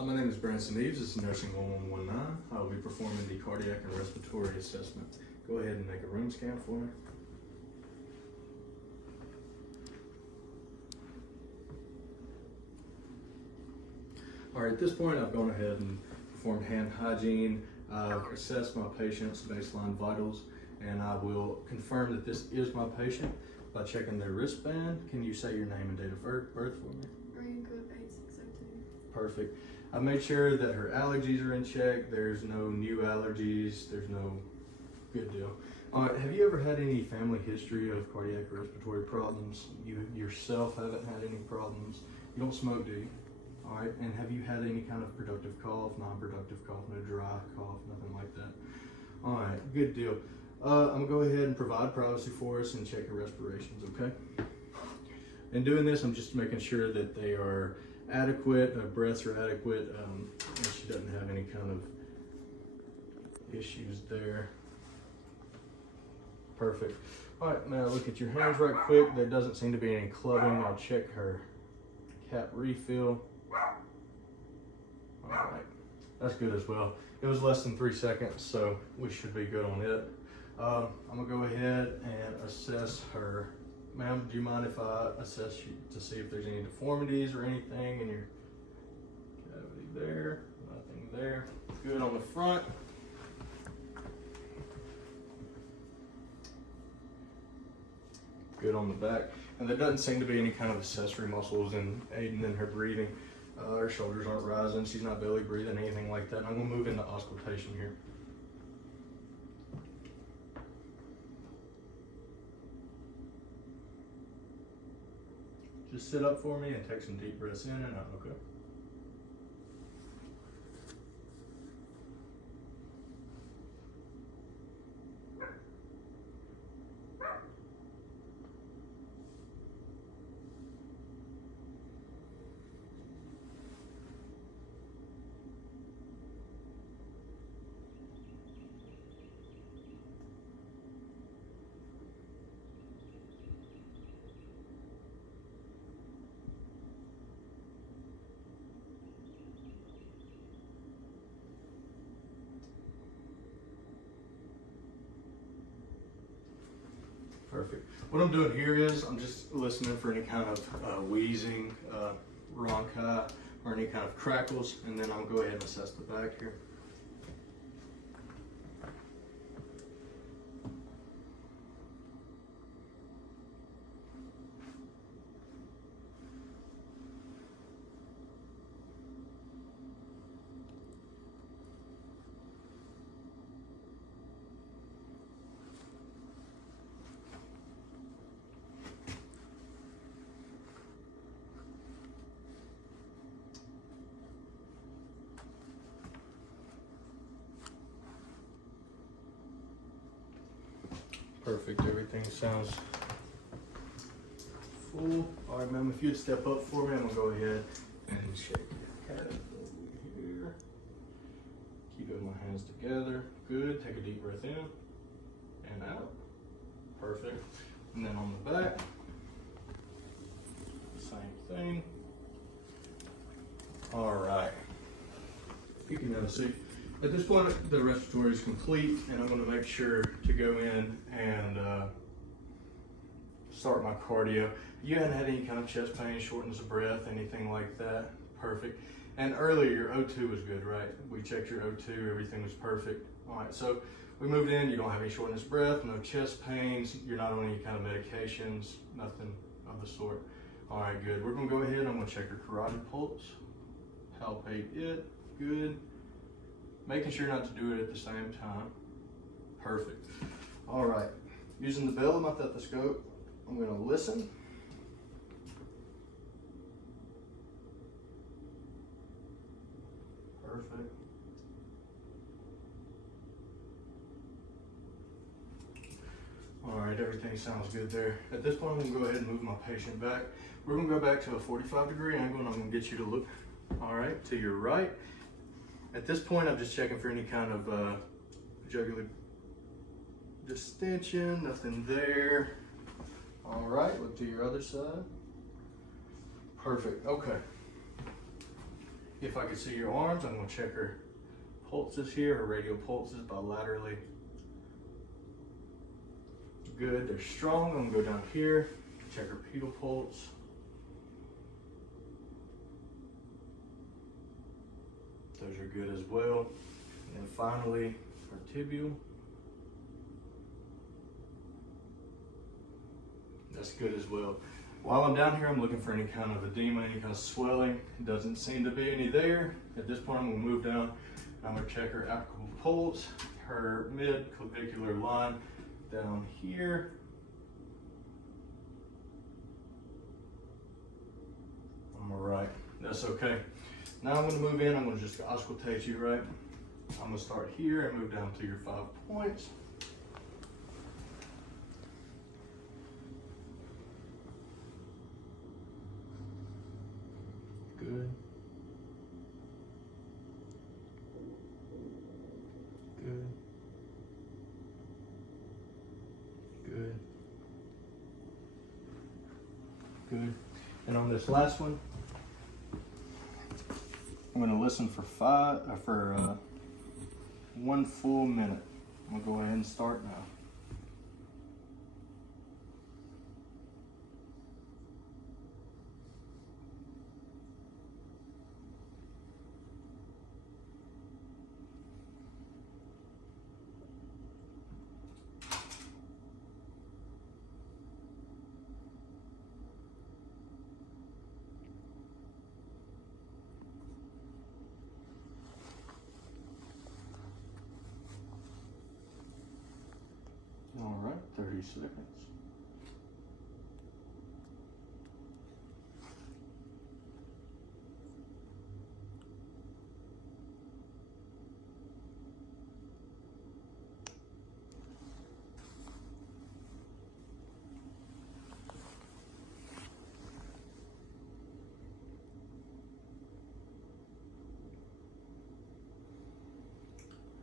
Hi, my name is Branson Eves. This is Nursing 1119. I will be performing the cardiac and respiratory assessment. Go ahead and make a room scan for me. All right, at this point, I've gone ahead and performed hand hygiene. I've assessed my patient's baseline vitals, and I will confirm that this is my patient by checking their wristband. Can you say your name and date of birth for me? Good 8602. Perfect. I made sure that her allergies are in check. There's no new allergies. There's no good deal. All right, have you ever had any family history of cardiac or respiratory problems? You yourself haven't had any problems? You don't smoke, do you? All right, and have you had any kind of productive cough, non-productive cough, no dry cough, nothing like that? All right, good deal. I'm gonna go ahead and provide privacy for us and check your respirations, okay? In doing this, I'm just making sure that they are adequate, breaths are adequate, and she doesn't have any kind of issues there. Perfect. All right, now look at your hands right quick. There doesn't seem to be any clubbing. I'll check her cap refill. All right, that's good as well. It was less than 3 seconds, so we should be good on it. I'm gonna go ahead and assess her. Ma'am, do you mind if I assess you to see if there's any deformities or anything in your cavity there? Nothing there. Good on the front. Good on the back. And there doesn't seem to be any kind of accessory muscles in aiding in her breathing. Her shoulders aren't rising. She's not belly breathing, anything like that. And I'm gonna move into auscultation here. Just sit up for me and take some deep breaths in and out, okay? Perfect. What I'm doing here is I'm just listening for any kind of wheezing, rhonchi, or any kind of crackles, and then I'll go ahead and assess the back here. Perfect, everything sounds full. All right, ma'am, if you'd step up for me, I'm gonna go ahead and shake your cat over here. Keeping my hands together. Good, take a deep breath in and out. Perfect. And then on the back, same thing. All right, you can have a seat. At this point, the respiratory is complete, and I'm going to make sure to go in and start my cardio. You hadn't had any kind of chest pain, shortness of breath, anything like that? Perfect. And earlier, your O2 was good, right? We checked your O2, everything was perfect. All right, so we moved in, you don't have any shortness of breath, no chest pains, you're not on any kind of medications, nothing of the sort. All right, good. We're going to go ahead, I'm going to check your carotid pulse, palpate it, good. Making sure not to do it at the same time. Perfect. All right. Using the bell of my stethoscope, I'm going to listen. Perfect. All right, everything sounds good there. At this point, I'm going to go ahead and move my patient back. We're going to go back to a 45-degree angle, and I'm going to get you to look, all right, to your right. At this point, I'm just checking for any kind of jugular distension, nothing there. All right, look to your other side. Perfect, okay. If I can see your arms, I'm gonna check her pulses here, her radial pulses bilaterally. Good, they're strong. I'm gonna go down here, check her pedal pulse. Those are good as well. And then finally, her tibial. That's good as well. While I'm down here, I'm looking for any kind of edema, any kind of swelling. Doesn't seem to be any there. At this point, I'm gonna move down. I'm gonna check her apical pulse, her mid-clavicular line down here. All right, that's okay. Now I'm gonna move in, I'm gonna just auscultate you, right? I'm gonna start here and move down to your 5 points. Good. Good. Good. Good. And on this last one, I'm going to listen for 1 full minute. I'm going to go ahead and start now. All right, 30 seconds.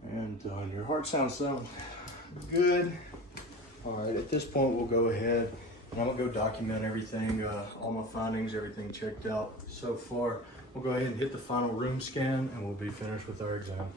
And done. Your heart sounds good. All right, at this point, we'll go ahead and I'm gonna go document everything, all my findings, everything checked out so far. We'll go ahead and hit the final room scan and we'll be finished with our exam.